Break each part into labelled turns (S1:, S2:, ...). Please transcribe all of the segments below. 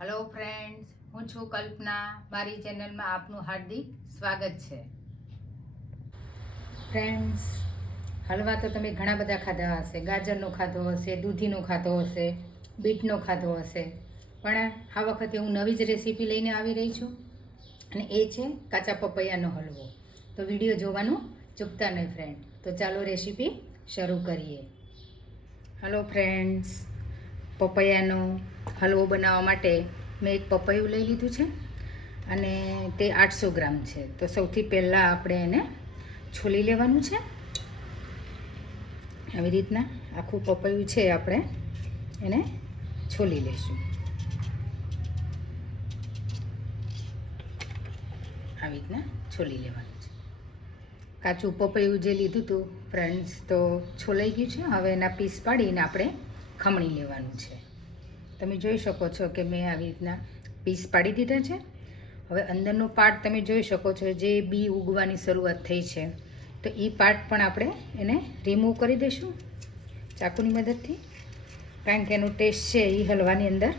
S1: Hello friends હું છું કલ્પના. મારી ચેનલમાં આપનું હાર્દિક સ્વાગત છે. ફ્રેન્ડ્સ હલવા તો તમે ઘણા બધા ખાધા હશે. ગાજરનો ખાધો હશે, દૂધીનો ખાધો હશે, બીટનો ખાધો હશે. પણ આ વખતે હું નવી જ રેસીપી લઈને આવી રહી છું અને એ છે કાચા પપૈયાનો હલવો. તો વીડિયો જોવાનું ચૂકતા નહીં ફ્રેન્ડ તો ચાલો રેસીપી શરૂ કરીએ. હલો ફ્રેન્ડ્સ પપૈયાનો હલવો બનાવવા માટે મેં એક પપૈયું લઈ લીધું છે અને તે આઠસો ગ્રામ છે. તો સૌથી પહેલાં આપણે એને છોલી લેવાનું છે. આવી રીતના આખું પપૈયું છે આપણે એને છોલી લઈશું આવી રીતના છોલી લેવાનું છે. કાચું પપૈયું જે લીધું હતું ફ્રેન્ડ્સ તો છોલાઈ ગયું છે. હવે એના પીસ પાડીને આપણે ખમણી લેવાનું છે. તમે જોઈ શકો છો કે મેં આવી રીતના પીસ પાડી દીધા છે. હવે અંદરનો પાર્ટ તમે જોઈ શકો છો જે બી ઉગવાની શરૂઆત થઈ છે. તો એ પાર્ટ પણ આપણે એને રિમૂવ કરી દઈશું ચાકુની મદદથી. કારણ કે એનો ટેસ્ટ છે એ હલવાની અંદર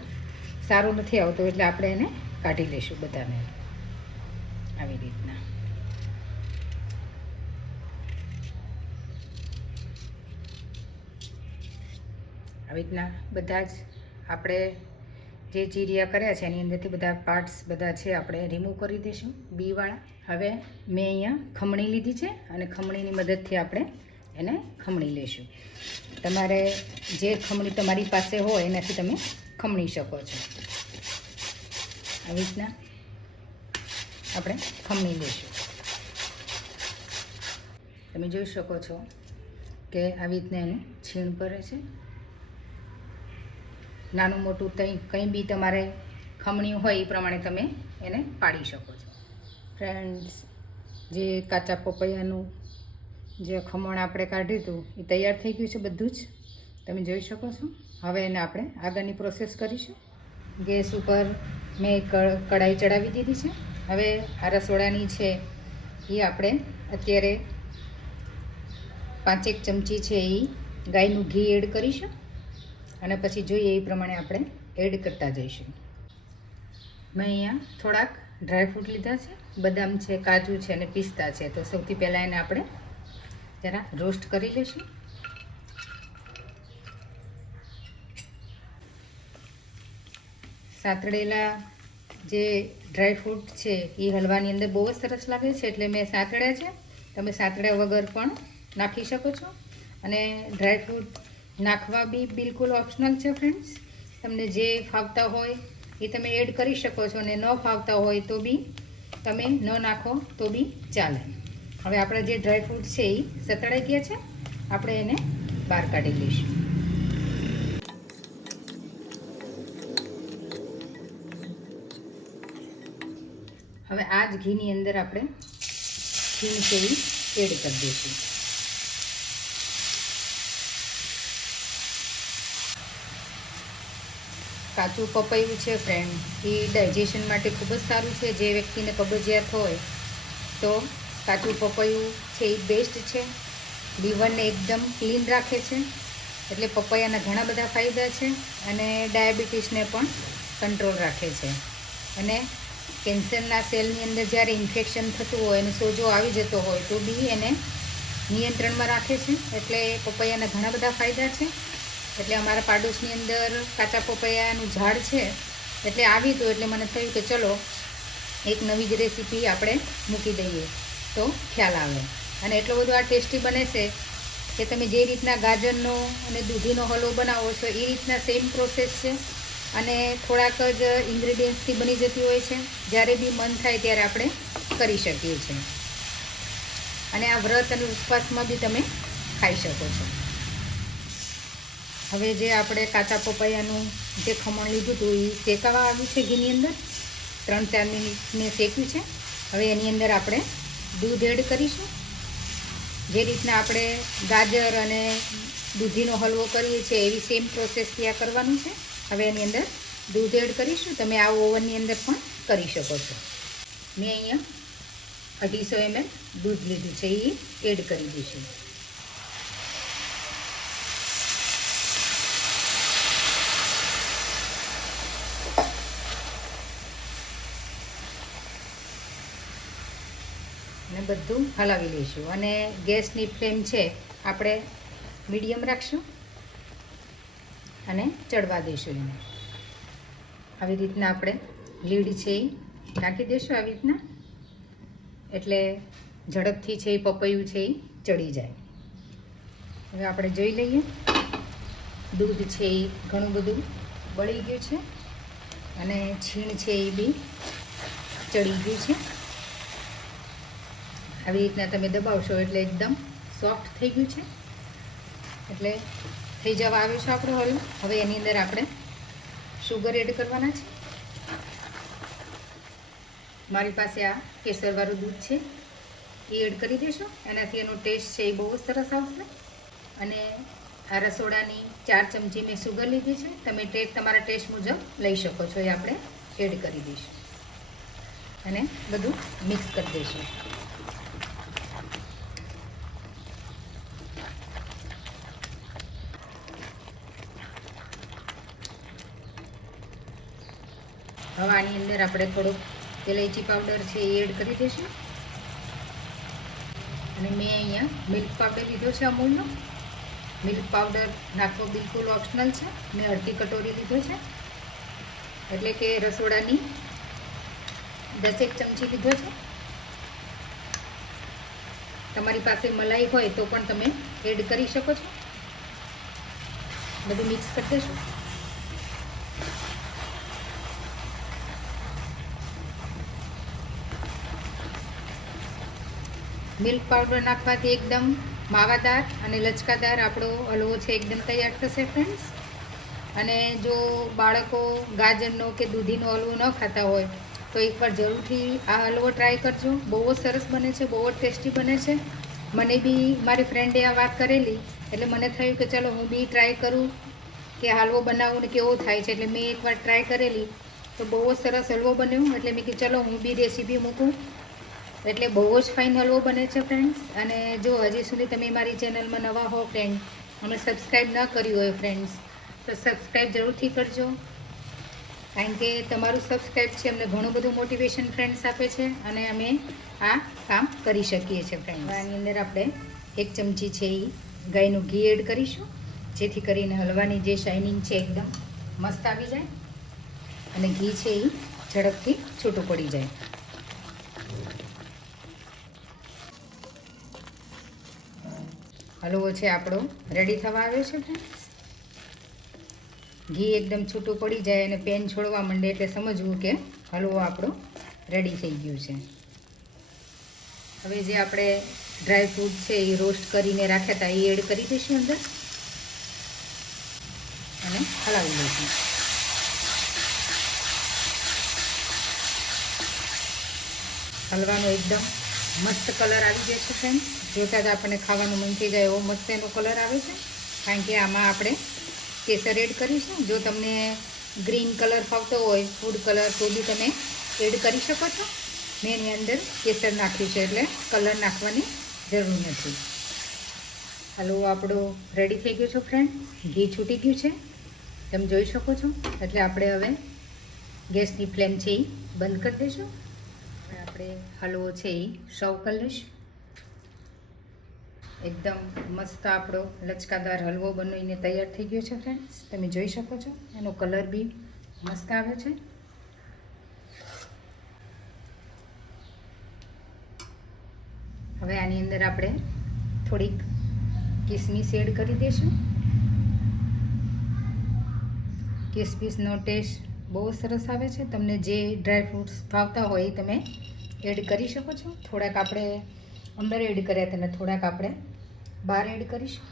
S1: સારો નથી આવતો એટલે આપણે એને કાઢી લઈશું બધાને. આવી રીતના. આવી રીતના બધા જ આપણે જે ચીરિયા કર્યા છે, એની અંદરથી બધા પાર્ટ્સ બધા છે, આપણે રિમૂવ કરી દઈશું બીવાળા. હવે મેં અહીંયા ખમણી લીધી છે અને ખમણીની મદદથી આપણે એને ખમણી લઈશું. તમારે જે ખમણી તમારી પાસે હોય, એનાથી તમે ખમણી શકો છો. આવી રીતના આપણે ખમણી લઈશું. તમે જોઈ શકો છો કે આવી રીતના એનું છીણ પડે છે. નાનું મોટું કંઈ કંઈ બી તમારે ખમણી હોય એ પ્રમાણે તમે એને પાડી શકો છો. ફ્રેન્ડ્સ જે કાચા પપૈયાનું જે ખમણ આપણે કાઢ્યું હતું, એ તૈયાર થઈ ગયું છે બધું જ? તમે જોઈ શકો છો? હવે એને આપણે આગળની પ્રોસેસ કરીશું. ગેસ ઉપર મેં કઢાઈ ચડાવી દીધી છે. હવે આ રસોડાની છે, એ આપણે અત્યારે પાંચેક ચમચી છે એ ગાયનું ઘી એડ કરીશું. અને પછી જોઈએ એ પ્રમાણે આપણે એડ કરતા જઈશું. મેં અહીંયા થોડાક ડ્રાયફ્રૂટ લીધા છે, બદામ છે, કાજુ છે અને પિસ્તા છે. તો સૌથી પહેલાં એને આપણે જરા રોસ્ટ કરી લઈશું. સાતળેલા જે ડ્રાયફ્રૂટ છે, એ હલવાની અંદર બહુ જ સરસ લાગે છે, એટલે મેં સાતળ્યા છે. તમે સાતળ્યા વગર પણ નાખી શકો છો. અને ડ્રાયફ્રૂટ નાખવા બી બિલકુલ ઓપ્શનલ છે ફ્રેન્ડ્સ તમને જે ફાવતા હોય એ તમે એડ કરી શકો છો અને ન ફાવતા હોય તો બી તમે ન નાખો તો બી ચાલે. હવે આપણા જે ડ્રાયફ્રૂટ છે એ સતળાઈ ગયા છે. આપણે એને બહાર કાઢી લઈશું. હવે આ જ ઘીની અંદર આપણે ઘી છે એડ કરી દઈશું. કાચું પપૈયું છે ફ્રેન્ડ એ ડાયજેશન માટે ખૂબ જ સારું છે. જે વ્યક્તિને કબજિયાત હોય તો કાચું પપૈયું છે એ બેસ્ટ છે. લીવરને એકદમ ક્લીન રાખે છે. એટલે પપૈયાના ઘણા બધા ફાયદા છે અને ડાયાબિટીસને પણ કંટ્રોલ રાખે છે. અને કેન્સરના સેલની અંદર જ્યારે ઇન્ફેક્શન થતું હોય અને સોજો આવી જતો હોય તો બી એને નિયંત્રણમાં રાખે છે. એટલે પપૈયાના ઘણા બધા ફાયદા છે. એટલે અમારા પાડોશની અંદર કાચા પપૈયાનું ઝાડ છે, એટલે આવી તો એટલે મને થયું કે ચલો, એક નવી જ રેસીપી આપણે મૂકી દઈએ. તો ખ્યાલ આવે. અને એટલો બધો આ ટેસ્ટી બને છે કે તમે જે રીતના ગાજરનો અને દૂધીનો હલવો બનાવો છો, એ રીતના સેમ પ્રોસેસ છે. અને થોડાક જ ઇન્ગ્રીડિયન્ટ્સથી બની જતી હોય છે. જ્યારે બી મન થાય ત્યારે આપણે કરી શકીએ છીએ. અને આ વ્રત અને ઉપવાસમાં બી તમે ખાઈ શકો છો. હવે જે આપણે કાચા પપૈયાનું જે ખમણ લીધું હતું એ શેકાવા આવ્યું છે ઘીની અંદર? ત્રણ, ચાર મિનિટને શેક્યું છે. હવે એની અંદર આપણે દૂધ એડ કરીશું. જે રીતના આપણે ગાજર અને દૂધીનો હલવો કરીએ છીએ, એવી સેમ પ્રોસેસથી આ કરવાનું છે. હવે એની અંદર દૂધ એડ કરીશું. તમે આ ઓવનની અંદર પણ કરી શકો છો. મેં અહીંયા અઢીસો એમએલ દૂધ લીધું છે. એ એડ કરી દઈશું. બધું હલાવી લઈશું. અને ગેસની ફ્લેમ છે, આપણે મીડિયમ રાખશું અને ચડવા દઈશું એને. આવી રીતના આપણે લીડ છે એ નાખી દઈશું આવી રીતના. એટલે ઝડપથી છે એ પપૈયું છે એ ચડી જાય. હવે આપણે જોઈ લઈએ, દૂધ છે એ ઘણું બધું બળી ગયું છે અને છીણ છે એ બી ચડી ગયું છે. આવી રીતના તમે દબાવશો એટલે એકદમ સોફ્ટ થઈ ગયું છે. એટલે થઈ જવા આવ્યું છે આપણો હલવો. હવે એની અંદર આપણે શુગર એડ કરવાના છે. મારી પાસે આ કેસરવાળું દૂધ છે. એ એડ કરી દેશો. એનાથી એનો ટેસ્ટ છે એ બહુ જ સરસ આવશે. અને આ રસોડાની ચાર ચમચી મેં સુગર લીધી છે. તમે ટેસ્ટ તમારા ટેસ્ટ મુજબ લઈ શકો છો. એ આપણે એડ કરી દઈશું. અને બધું મિક્સ કરી દઈશું. હવે આની અંદર આપણે થોડુંક એલાયચી પાવડર છે એ એડ કરી દઈશું. અને મેં અહીંયા મિલ્ક પાવડર લીધો છે અમૂલનો. મિલ્ક પાવડર નાખવો બિલકુલ ઓપ્શનલ છે. મેં અડધી કટોરી લીધો છે. એટલે કે રસોડાની દસેક ચમચી લીધો છે. તમારી પાસે મલાઈ હોય તો પણ તમે એડ કરી શકો છો. બધું મિક્સ કરી દેશું. મિલ્ક પાવડર નાખવાથી એકદમ માવાદાર અને લચકાદાર આપણો હલવો છે, એકદમ તૈયાર થશે ફ્રેન્ડ્સ અને જો બાળકો ગાજરનો કે દૂધીનો હલવો ન ખાતા હોય, તો એકવાર જરૂરથી આ હલવો ટ્રાય કરજો. બહુ જ સરસ બને છે, બહુ જ ટેસ્ટી બને છે. મને બી મારી ફ્રેન્ડે આ વાત કરેલી, એટલે મને થયું કે ચલો હું બી ટ્રાય કરું કે હલવો બનાવું ને કેવો થાય છે. એટલે મેં એકવાર ટ્રાય કરેલી, તો બહુ જ સરસ હલવો બન્યો. એટલે મેં કીધું, ચલો હું બી રેસીપી મૂકું. એટલે બહુ જ ફાઇન હલવો બને છે ફ્રેન્ડ્સ અને જો હજી સુધી તમે મારી ચેનલમાં નવા હો ફ્રેન્ડ અમે સબસ્ક્રાઈબ ન કર્યું હોય ફ્રેન્ડ્સ તો સબસ્ક્રાઈબ જરૂરથી કરજો. કારણ કે તમારું સબસ્ક્રાઈબ છે અમને ઘણું બધું મોટિવેશન ફ્રેન્ડ્સ આપે છે અને અમે આ કામ કરી શકીએ છીએ ફ્રેન્ડ્સ આની અંદર આપણે એક ચમચી છે એ ગાયનું ઘી એડ કરીશું જેથી કરીને હલવાની જે શાઇનિંગ છે એકદમ મસ્ત આવી જાય અને ઘી છે એ ઝડપથી છૂટું પડી જાય. હલવો છે આપણો. રેડી થવા આવ્યો છે ફ્રેન્ડ્સ ઘી એકદમ છૂટું પડી જાય અને પેન છોડવા માંડે એટલે સમજવું કે હલવો આપણો રેડી થઈ ગયું છે. હવે જે આપણે ડ્રાય ફ્રૂટ છે એ રોસ્ટ કરીને રાખ્યા હતા, એ એડ કરી દઈશું અંદર. અને હલાવી લઈશું હલવાનો એકદમ મસ્ત કલર આવી જાય છે ફ્રેન્ડ જોતા જ આપણને ખાવાનું મન થઈ જાય એવો મસ્ત એનો કલર આવે છે. કારણ કે આમાં આપણે કેસર એડ કરીશું જો તમને ગ્રીન કલર ફાવતો હોય ફૂડ કલર તો બી તમે એડ કરી શકો છો. મેં એની અંદર કેસર નાખ્યું છે, એટલે કલર નાખવાની જરૂર નથી. હલવો આપણો રેડી થઈ ગયો છે ફ્રેન્ડ ઘી છૂટી ગયું છે. તમે જોઈ શકો છો. એટલે આપણે હવે ગેસની ફ્લેમ છે એ બંધ કરી દઈશું. આપણે હલવો છે એ સર્વ કરી એકદમ મસ્ત આપણો લચકાદાર હલવો બનાવીને તૈયાર થઈ ગયો છે ફ્રેન્ડ્સ તમે જોઈ શકો છો, એનો કલર બી મસ્ત આવે છે. હવે આની અંદર આપણે થોડીક કિસમિસ એડ કરી દઈશું કિસમિસનો ટેસ્ટ બહુ સરસ આવે છે. તમને જે ડ્રાય ફ્રૂટ્સ ભાવતા હોય એ તમે એડ કરી શકો છો. થોડાક આપણે અંદર એડ કર્યા હતા થોડાક આપણે બહાર એડ કરીશું.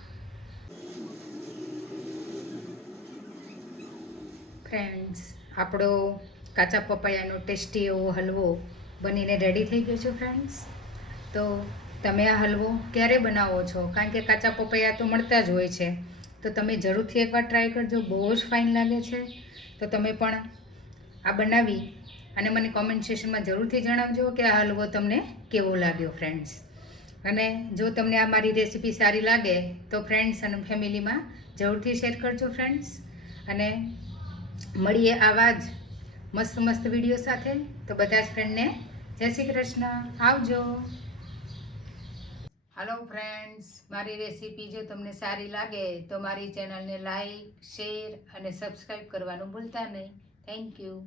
S1: ફ્રેન્ડ્સ આપણો કાચા પપૈયાનો ટેસ્ટી એવો હલવો બનીને રેડી થઈ ગયો છે ફ્રેન્ડ્સ તો તમે આ હલવો ક્યારે બનાવો છો? કારણ કે કાચા પપૈયા તો મળતા જ હોય છે. તો તમે જરૂરથી એકવાર ટ્રાય કરજો, બહુ જ ફાઇન લાગે છે. તો તમે પણ આ બનાવી અને મને કોમેન્ટ સેશનમાં જરૂરથી જણાવજો કે આ હલવો તમને કેવો લાગ્યો ફ્રેન્ડ્સ અને જો તમને આ મારી રેસીપી સારી લાગે, તો ફ્રેન્ડ્સ અને ફેમિલીમાં જરૂરથી શેર કરજો ફ્રેન્ડ્સ અને મળીએ આવા જ મસ્ત મસ્ત વીડિયો સાથે. તો બધા જ ફ્રેન્ડને જય શ્રી કૃષ્ણ. આવજો. હાલો ફ્રેન્ડ્સ મારી રેસીપી જો તમને સારી લાગે તો મારી ચેનલને લાઈક શેર અને સબસ્ક્રાઈબ કરવાનું ભૂલતા નહીં. Thank you